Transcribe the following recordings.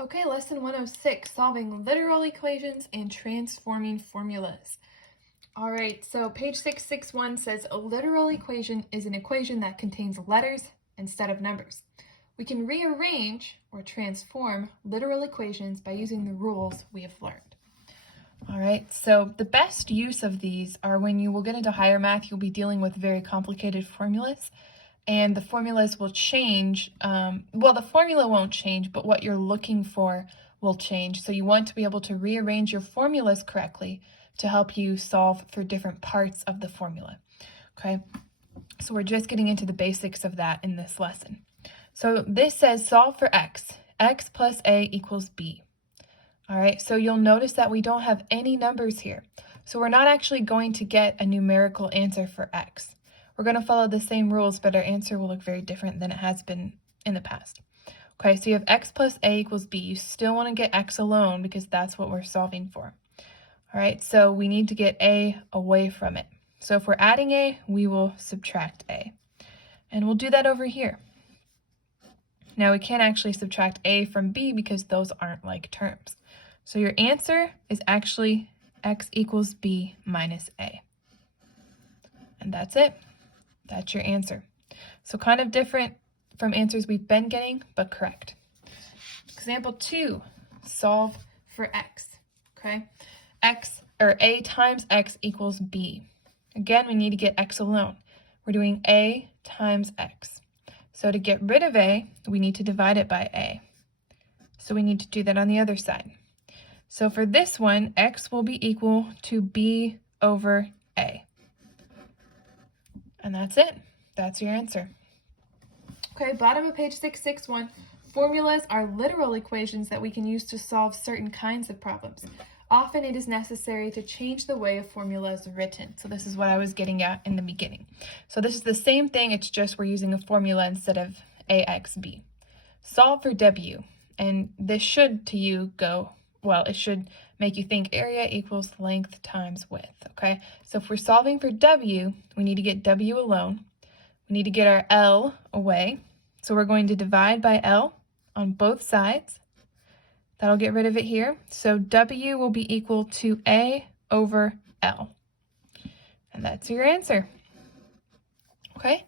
Okay, lesson 106, solving literal equations and transforming formulas. All right, so page 661 says a literal equation is an equation that contains letters instead of numbers. We can rearrange or transform literal equations by using the rules we have learned. All right, so the best use of these are when you will get into higher math, you'll be dealing with very complicated formulas. And the formulas will change. The formula won't change, but what you're looking for will change. So you want to be able to rearrange your formulas correctly to help you solve for different parts of the formula. Okay, so we're just getting into the basics of that in this lesson. So this says solve for x. X plus a equals b. All right, so you'll notice that we don't have any numbers here. So we're not actually going to get a numerical answer for x. We're going to follow the same rules, but our answer will look very different than it has been in the past. Okay, so you have x plus a equals b. You still want to get x alone because that's what we're solving for. All right, so we need to get a away from it. So if we're adding a, we will subtract a. And we'll do that over here. Now we can't actually subtract a from b because those aren't like terms. So your answer is actually x equals b minus a. And that's it. That's your answer. So kind of different from answers we've been getting, but correct. Example 2, solve for x. Okay, a times x equals b. Again, we need to get x alone. We're doing a times x. So to get rid of a, we need to divide it by a. So we need to do that on the other side. So for this one, x will be equal to b over a. And that's it. That's your answer. Okay, bottom of page 661. Formulas are literal equations that we can use to solve certain kinds of problems. Often it is necessary to change the way a formula is written. So this is what I was getting at in the beginning. So this is the same thing, it's just we're using a formula instead of AXB. Solve for W. And this should to you go, well, it should make you think area equals length times width, okay? So if we're solving for W, we need to get W alone. We need to get our L away. So we're going to divide by L on both sides. That'll get rid of it here. So W will be equal to A over L. And that's your answer. Okay,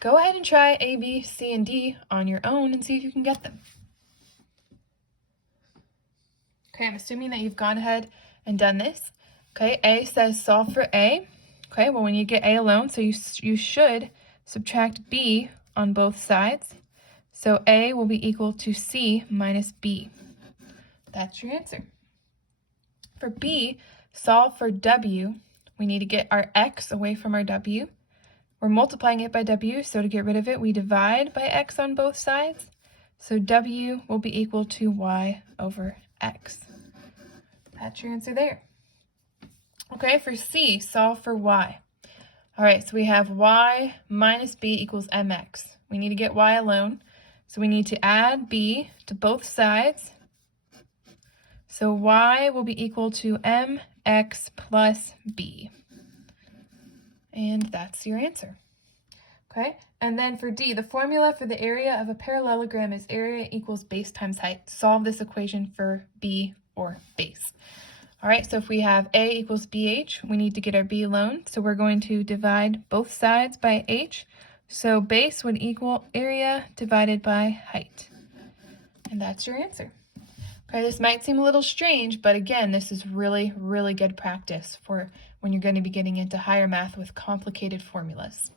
go ahead and try A, B, C, and D on your own and see if you can get them. Okay, I'm assuming that you've gone ahead and done this. Okay, A says solve for A. Okay, well, when you get A alone, so you should subtract B on both sides. So A will be equal to C minus B. That's your answer. For B, solve for W. We need to get our X away from our W. We're multiplying it by W, so to get rid of it, we divide by X on both sides. So W will be equal to Y over X. That's your answer there. Okay, for C, solve for Y. All right, so we have Y minus B equals MX. We need to get Y alone, so we need to add B to both sides. So Y will be equal to MX plus B. And that's your answer. Okay, and then for D, the formula for the area of a parallelogram is area equals base times height. Solve this equation for B or base. All right, so if we have A equals BH, we need to get our B alone. So we're going to divide both sides by H. So base would equal area divided by height. And that's your answer. Okay, this might seem a little strange, but again, this is really, really good practice for when you're going to be getting into higher math with complicated formulas.